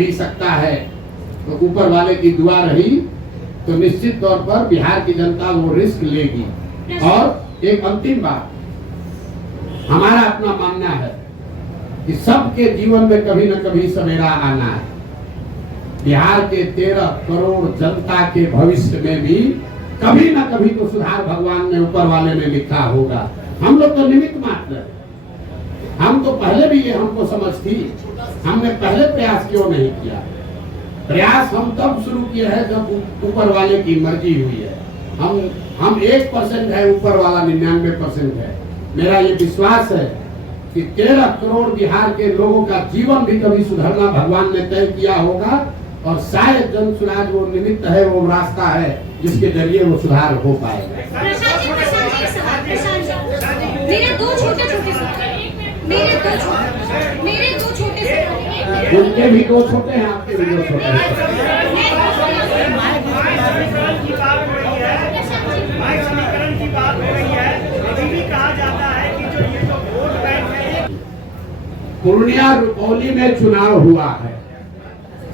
भी सकता है, तो ऊपर वाले की दुआ रही तो निश्चित तौर पर बिहार की जनता वो रिस्क लेगी। और एक अंतिम बात, हमारा अपना मानना है कि सबके जीवन में कभी न कभी सवेरा आना है। बिहार के 13 करोड़ जनता के भविष्य में भी कभी न कभी तो सुधार भगवान ने, ऊपर वाले ने लिखा होगा। हम लोग तो निमित्त मात्र है। हम तो पहले भी ये हमको समझ थी, हमने पहले प्रयास क्यों नहीं किया? प्रयास हम तब शुरू किए हैं जब ऊपर वाले की मर्जी हुई है। हम 1% है, ऊपर वाला 99% है। मेरा ये विश्वास है कि 13 करोड़ बिहार के लोगों का जीवन भी कभी सुधरना भगवान ने तय किया होगा, और शायद जन सुराज वो निमित्त है, वो रास्ता है जिसके जरिए वो सुधार हो पाएगा। मेरे दो छोटे उनके भी 2 छोटे हैं, आपके भी 2 छोटे हैं। पूर्णिया रुपौली में चुनाव हुआ है।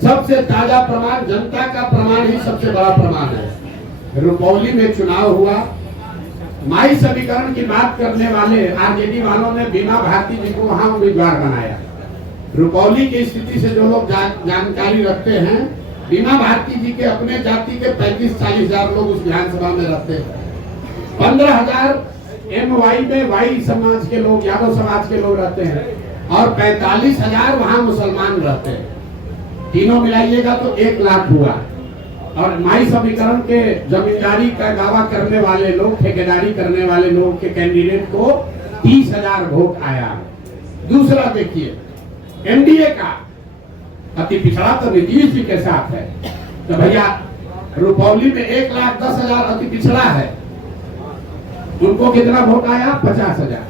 सबसे ताजा प्रमाण, जनता का प्रमाण ही सबसे बड़ा प्रमाण है। रुपौली में चुनाव हुआ, माई समीकरण की बात करने वाले आरजेडी वालों ने बीमा भारती जी को वहां उम्मीदवार बनाया। रुपौली की स्थिति से जो लोग जानकारी रखते हैं, बीमा भारती जी के अपने जाति के 35-40 हजार लोग उस विधानसभा में रहते हैं। 15,000 MY में वाई समाज के लोग, यादव समाज के लोग रहते हैं, और 45,000 वहां मुसलमान रहते हैं। तीनों मिलाइएगा तो 1 लाख हुआ। और माई समीकरण के जमींदारी का दावा करने वाले लोग, ठेकेदारी करने वाले लोग के कैंडिडेट को 30,000 वोट आया। दूसरा देखिए, एनडीए का अति पिछड़ा तो नीतीश जी के साथ है, तो भैया रुपौली में 1,10,000 अति पिछड़ा है, उनको कितना वोट आया? 50,000।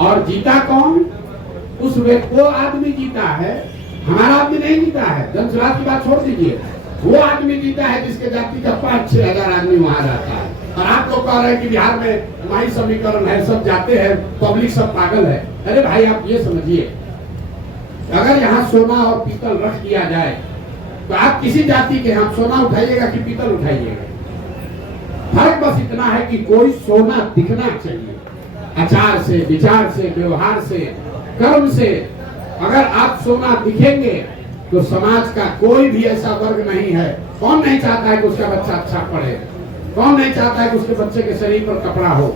और जीता कौन? उस व्यक्ति, वो आदमी जीता है, हमारा आदमी नहीं जीता है। जनसुराज की बात छोड़ दीजिए, वो आदमी जीता है जिसके जाति का 5-6 हजार आदमी वहां रहता है। और आप लोग कह रहे हैं कि बिहार में माई समीकरण है, सब जाते हैं, पब्लिक सब पागल है। अरे भाई आप ये समझिए, अगर यहाँ सोना और पीतल रख दिया जाए तो आप किसी जाति के, हम सोना उठाइएगा कि पीतल उठाइएगा? फर्क बस इतना है कि कोई सोना दिखना चाहिए, आचार से, विचार से, व्यवहार से, कर्म से। अगर आप सोना दिखेंगे तो समाज का कोई भी ऐसा वर्ग नहीं है, कौन नहीं चाहता है कि उसका बच्चा अच्छा पढ़े? कौन नहीं चाहता है कि उसके बच्चे के शरीर पर कपड़ा हो?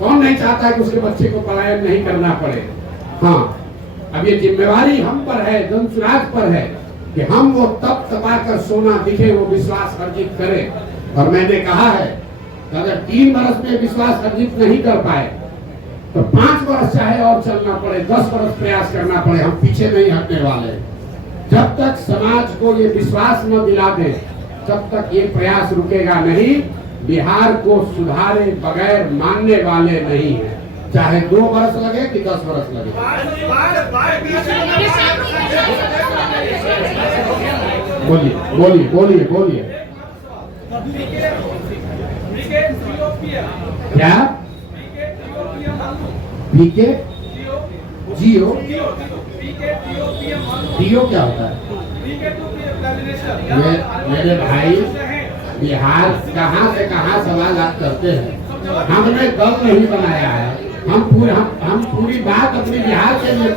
कौन नहीं चाहता है कि उसके बच्चे को पलायन नहीं करना पड़े? हाँ, अब ये जिम्मेवारी हम पर है, जनसुराज पर है कि हम वो तप तपाकर सोना दिखे, वो विश्वास अर्जित करें। और मैंने कहा है कि अगर 3 वर्ष में विश्वास अर्जित नहीं कर पाए तो 5 वर्ष चाहे और चलना पड़े, 10 वर्ष प्रयास करना पड़े, हम पीछे नहीं हटने वाले। जब तक समाज को ये विश्वास न दिला दे, तब तक ये प्रयास रुकेगा नहीं। बिहार को सुधारे बगैर मानने वाले नहीं है, चाहे 2 वर्ष लगे कि 10 वर्ष लगे। बोलिए बोलिए बोलिए बोलिए। क्या? पीके जियो डीओ क्या होता है? मेरे भाई, बिहार कहाँ से कहाँ सवाल आप करते हैं? हमने दल नहीं बनाया है, हम पूरी बात अपनी बिहार के लिए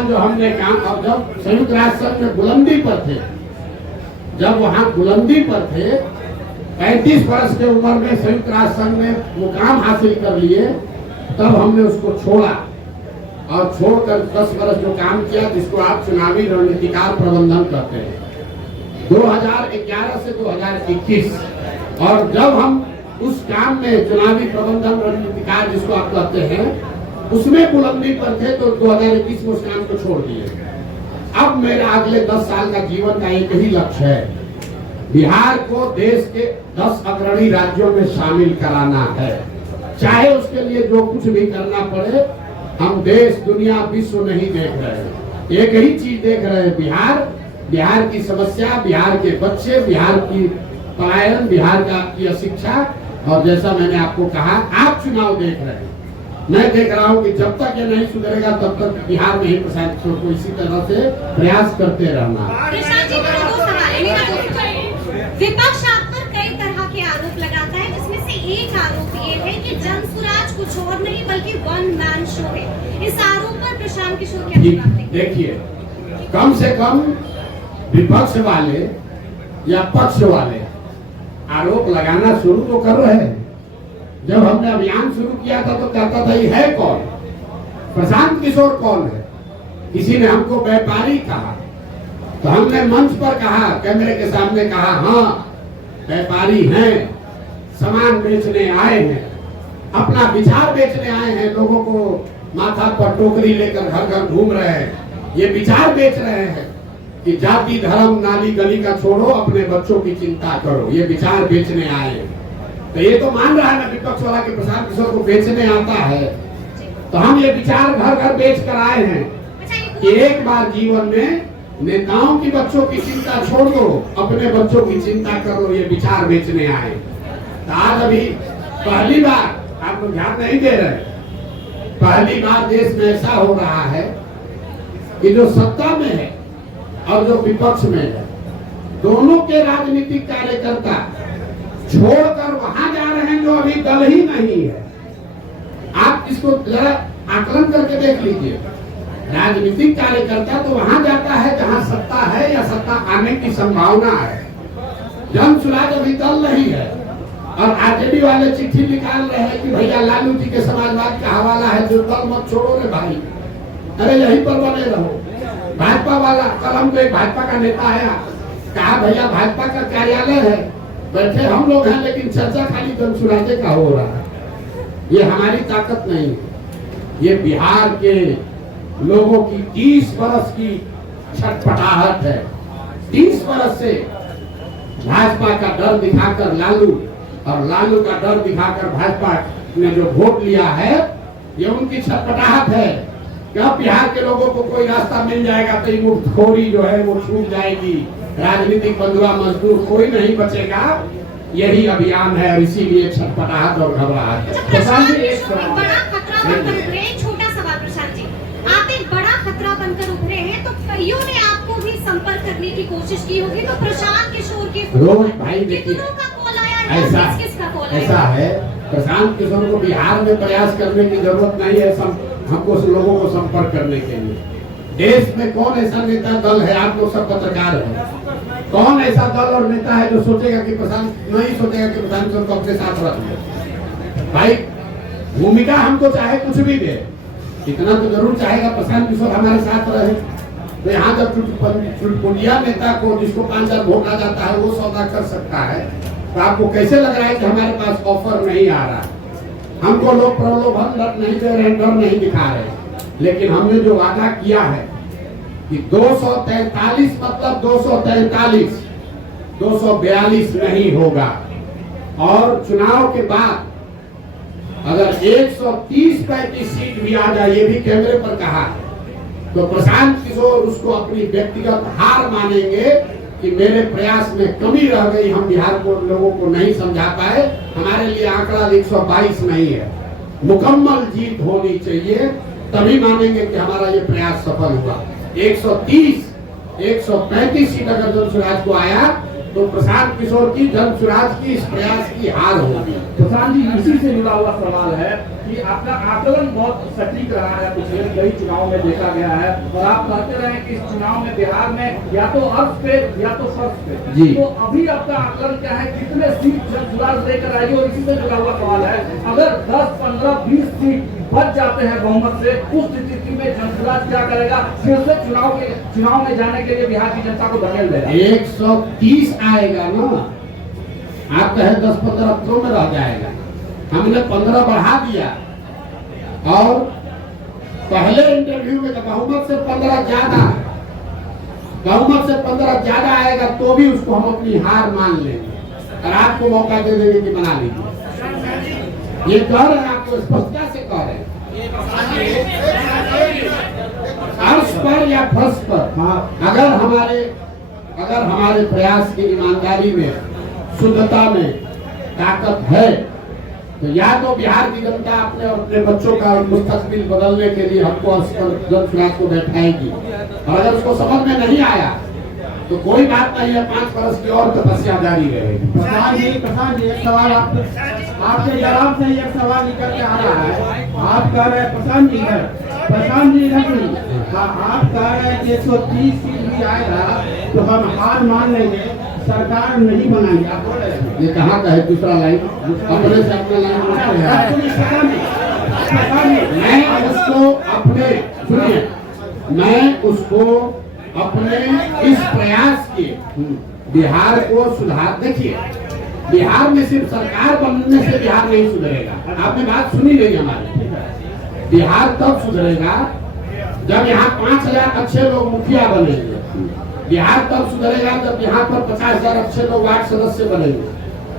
जो हमने काम। और जब संयुक्त राष्ट्र संघ में बुलंदी पर थे, जब वहाँ बुलंदी पर थे, 35 वर्ष के उम्र में संयुक्त राष्ट्र संघ में मुकाम हासिल कर लिए, तब हमने उसको छोड़ा और छोड़कर 10 वर्ष जो काम किया, जिसको आप चुनावी रणनीतिकार प्रबंधन कहते हैं, 2011 से 2021। और जब हम उस काम में चुनावी प्रबंधन रणनीतिकार जिसको आप कहते हैं, उसमें बुलंदी पर थे, तो 2021 में उस काम को छोड़ दिए। अब मेरा अगले 10 साल का जीवन का एक ही लक्ष्य है, बिहार को देश के 10 अग्रणी राज्यों में शामिल कराना है। चाहे उसके लिए जो कुछ भी करना पड़े। हम देश, दुनिया, विश्व नहीं देख रहे हैं, एक ही चीज देख रहे हैं, बिहार, बिहार की समस्या, बिहार के बच्चे, बिहार की पलायन, बिहार की अशिक्षा। और जैसा मैंने आपको कहा, आप चुनाव देख रहे हैं, मैं देख रहा हूँ कि जब तक ये नहीं सुधरेगा तब तक बिहार में ही प्रशांत किशोर को इसी तरह से प्रयास करते रहना। प्रशांत जी, मेरा दो सवाल है, मेरा दो सवाल है। विपक्ष आप पर कई तरह के आरोप लगाता है, जिसमें से एक आरोप ये है कि जनसुराज कुछ और नहीं बल्कि वन मैन शो है। इस आरोप पर प्रशांत किशोर क्या जवाब देंगे? देखिए, कम से कम विपक्ष वाले या पक्ष वाले आरोप लगाना शुरू तो कर रहे हैं। जब हमने अभियान शुरू किया था तो कहता था ये है कौन, प्रशांत किशोर कौन है। किसी ने हमको व्यापारी कहा तो हमने मंच पर कहा, कैमरे के सामने कहा, हाँ व्यापारी हैं, सामान बेचने आए हैं, अपना विचार बेचने आए हैं, लोगों को माथा पर टोकरी लेकर घर घर घूम रहे हैं, ये विचार बेच रहे हैं कि जाति धर्म नाली गली का छोड़ो, अपने बच्चों की चिंता करो, ये विचार बेचने आए हैं। तो ये तो मान रहा है ना विपक्ष वाला कि प्रशांत किशोर को बेचने आता है। तो हम ये विचार घर घर बेच कर आए हैं कि एक बार जीवन में नेताओं की बच्चों की चिंता छोड़ दो, अपने बच्चों की चिंता करो, ये विचार बेचने आए। तो आज अभी पहली बार, आप लोग ध्यान नहीं दे रहे, पहली बार देश में ऐसा हो रहा है कि जो सत्ता में है और जो विपक्ष में है, दोनों के राजनीतिक कार्यकर्ता छोड़कर वहां जा रहे हैं जो अभी दल ही नहीं है। आप इसको जरा आकलन करके देख लीजिए। राजनीतिक कार्यकर्ता तो वहां जाता है जहां सत्ता है या सत्ता आने की संभावना है। जनसुराज अभी दल नहीं है और आरजेडी वाले चिट्ठी निकाल रहे हैं कि भैया लालू जी के समाजवाद का हवाला है, जो दल मत छोड़ो रे भाई, अरे यहीं पर बने रहो। भाजपा वाला, कल हमको एक भाजपा का नेता आया, कहा भैया भाजपा का कार्यालय है, बैठे हम लोग हैं, लेकिन चर्चा खाली जनसुराजे का हो रहा है। ये हमारी ताकत नहीं है, ये बिहार के लोगों की 30 बरस की छटपटाहट है। 30 बरस से भाजपा का डर दिखाकर लालू और लालू का डर दिखाकर भाजपा ने जो वोट लिया है, ये उनकी छटपटाहट है। क्या बिहार के लोगों को कोई रास्ता मिल जाएगा तो मुफ्तखोरी जो है वो छूट जाएगी, राजनीतिक बंधुआ मजदूर कोई नहीं बचेगा। यही अभियान है और इसीलिए छटपटाहट और घबराहट है। प्रशांत जी, एक बड़ा खतरा बनकर उभरे हैं। छोटा सवाल प्रशांत जी, आप एक बड़ा खतरा बनकर उभरे हैं, तो कईयों ने आपको भी संपर्क करने की कोशिश की होगी, तो प्रशांत किशोर के रोज भाई देखिए, कितनों का कॉल आया, किसका कॉल आया? ऐसा है, प्रशांत किशोर को बिहार में प्रयास करने की जरूरत नहीं है हमको उस लोगों को संपर्क करने के लिए। देश में कौन ऐसा नेता दल है, आप लोग सब पत्रकार हैं, कौन ऐसा दल और नेता है जो सोचेगा कि प्रशांत, नहीं सोचेगा कि प्रशांत किशोर को अपने साथ रख ले। भाई भूमिका हमको चाहे कुछ भी दे, इतना तो जरूर चाहेगा प्रशांत किशोर हमारे साथ रहे। तो यहाँ जब चुटपुटिया नेता को, जिसको 5,000 वोट आ जाता है, वो सौदा कर सकता है, तो आपको कैसे लग रहा है कि हमारे पास ऑफर नहीं आ रहा? हमको लोग प्रलोभन नहीं दे रहे, डर नहीं दिखा रहे, लेकिन हमने जो वादा किया है कि 243 मतलब 243, 242 नहीं होगा। और चुनाव के बाद अगर 130-35 सीट भी आ जाए, ये भी कैमरे पर कहा, तो प्रशांत किशोर उसको अपनी व्यक्तिगत हार मानेंगे कि मेरे प्रयास में कमी रह गई, हम बिहार को लोगों को नहीं समझा पाए। हमारे लिए आंकड़ा 122 नहीं है, मुकम्मल जीत होनी चाहिए, तभी मानेंगे कि हमारा ये प्रयास सफल हुआ। 130, 135 सीट अगर जनसुराज को आया तो प्रशांत किशोर की, जनसुराज की इस प्रयास की हार होगी। प्रशांत जी, इसी से जुड़ा हुआ सवाल है कि आपका आकलन बहुत सटीक रहा है, पिछले कई चुनाव में देखा गया है, और आप कहते रहे कि इस चुनाव में बिहार में या तो अर्थ पे या तो शर्त पे जी। तो अभी आपका आकलन क्या है, कितने सीट जनसुराज लेकर आएगी? और इसी से जुड़ा हुआ सवाल है, अगर 10, 15, 20 सीट बच जाते हैं बहुमत से, उस स्थिति में जनसुराज क्या करेगा? फिर से चुनाव में जाने के लिए बिहार की जनता को धकेल देगा। 130 आएगा ना, आप कहे 10-15 तो में रह जाएगा। हमने 15 बढ़ा दिया, और पहले इंटरव्यू में बहुमत से 15 ज्यादा, बहुमत से 15 ज्यादा आएगा तो भी उसको हम अपनी हार मान लेंगे और आपको मौका दे देंगे कि बना लीजिए। ये कह रहे हैं, आपको स्पष्टता से कह रहे हैं, अर्श पर या फर्श पर। अगर हमारे प्रयास की ईमानदारी में, शुद्धता में ताकत है, तो या तो बिहार की जनता अपने और अपने बच्चों का मुस्तकबिल बदलने के लिए हमको जन सुराज को बैठाएगी, और अगर उसको समझ में नहीं आया तो कोई बात नहीं है, 5 वर्ष की और तपस्या जारी रहेगी। प्रधान जी एक सवाल आपके जवाब से एक सवाल निकल के आ रहा है। आप कह रहे हैं प्रशांत जी इधर नहीं, आप कह रहे हैं कि 130 सीट भी आएगा तो हम हार मान लेंगे, सरकार नहीं बनाएंगे। आप बोल रहे हैं ये कहाँ का है दूसरा लाइन? अपने से अपना लाइन मैं उसको अपने सुनिए, मैं उसको अपने इस प्रयास के बिहार को सुधार, देखिए बिहार में सिर्फ सरकार बनने से बिहार नहीं सुधरेगा। आपने बात सुनी नहीं हमारी। बिहार तब सुधरेगा जब यहाँ 5000 अच्छे लोग मुखिया बनेंगे। बिहार तब सुधरेगा जब यहाँ पर 50,000 अच्छे लोग वार्ड सदस्य बनेंगे।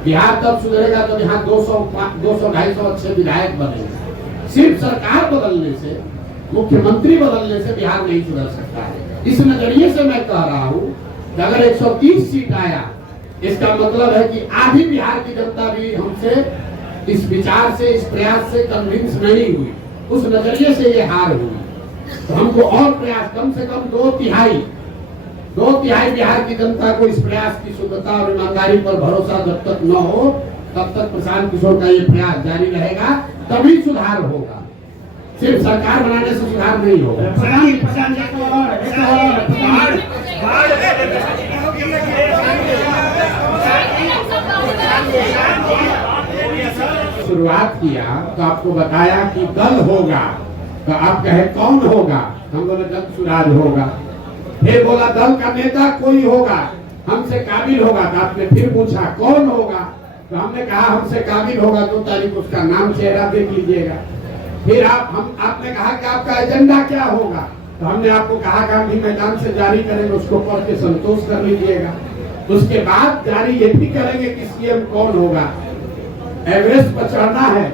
बिहार तब सुधरेगा जब यहाँ 200-250 अच्छे विधायक बनेंगे। सिर्फ सरकार बदलने से, मुख्यमंत्री बदलने से बिहार नहीं सुधर सकता है। इस नजरिए से मैं कह रहा हूँ कि अगर 130 सीट आया, इसका मतलब है कि आधी बिहार की जनता भी हमसे इस विचार से, इस प्रयास से कन्विंस नहीं हुई। उस नजरिए से ये हार हुई। तो हमको और प्रयास, कम से कम 2/3 बिहार की जनता को इस प्रयास की शुद्धता और ईमानदारी पर भरोसा जब तक न हो, तब तक प्रशांत किशोर का ये प्रयास जारी रहेगा, तभी सुधार होगा। सिर्फ सरकार बनाने से सुधार नहीं होगा। शुरुआत किया तो आपको बताया कि दल होगा, तो आप कहे कौन होगा? हम बोले जन सुराज होगा। फिर बोला दल का नेता कोई होगा, हमसे काबिल होगा। तो आपने फिर पूछा कौन होगा? तो हमने कहा हमसे काबिल होगा 2 तारीख उसका नाम चेहरा देख लीजिएगा। फिर आपने कहा कि आपका एजेंडा क्या होगा? तो हमने आपको कहा गांधी मैदान से जारी करेंगे, उसको पढ़ के संतोष कर लीजिएगा। उसके बाद जारी ये भी करेंगे कि सीएम कौन होगा। एवरेस्ट पर चढ़ना है,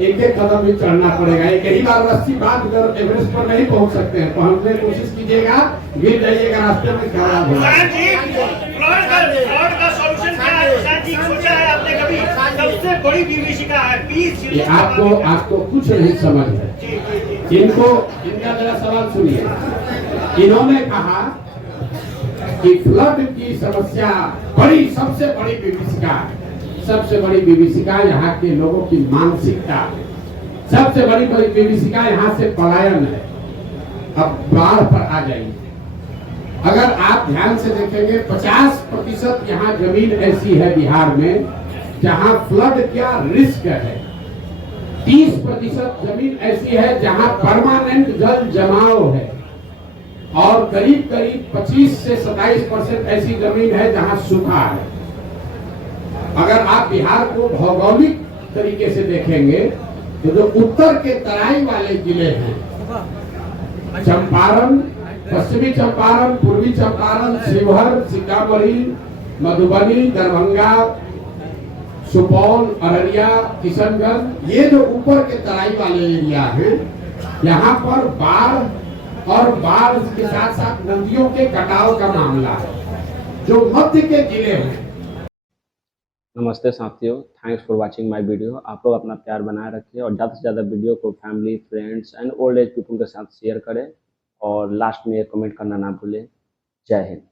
एक कदम भी चढ़ना पड़ेगा। एक ही बार रस्सी बांध कर एवरेस्ट पर नहीं पहुंच सकते हैं। पहुंचने की कोशिश कीजिएगा, गिर जाइएगा, रास्ते में खराब होगा। सबसे बड़ी विभीषिका है 20 आपको कुछ नहीं समझ है। इनका जरा सवाल सुनिए। इन्होंने कहा कि फ्लड की समस्या सबसे बड़ी विभीषिका है। सबसे बड़ी विभीषिका यहाँ के लोगों की मानसिकता, सबसे बड़ी विभीषिका यहाँ से पलायन है। अब बाढ़ पर आ जाइए। अगर आप ध्यान से देखेंगे 50% यहाँ जमीन ऐसी है बिहार में जहाँ फ्लड क्या रिस्क है। 30% जमीन ऐसी है जहाँ परमानेंट जल जमाव है, और करीब 25 से 27% ऐसी जमीन है जहाँ सूखा है। अगर आप बिहार को भौगोलिक तरीके से देखेंगे तो जो उत्तर के तराई वाले जिले हैं, चंपारण, पश्चिमी चंपारण, पूर्वी चंपारण, शिवहर, सीतामढ़ी, मधुबनी, दरभंगा, सुपौल, अररिया, किशनगंज, ये जो ऊपर के तराई वाले एरिया हैं, यहाँ पर बाढ़ और बाढ़ के साथ साथ नदियों के कटाव का मामला है। जो मध्य के जिले हैं। नमस्ते साथियों, thanks for watching my video. आप लोग अपना प्यार बनाए रखिए और ज़्यादा से ज़्यादा वीडियो को family, friends and old age people के साथ शेयर करें, और लास्ट में एक कमेंट करना ना भूलें। जय हिंद।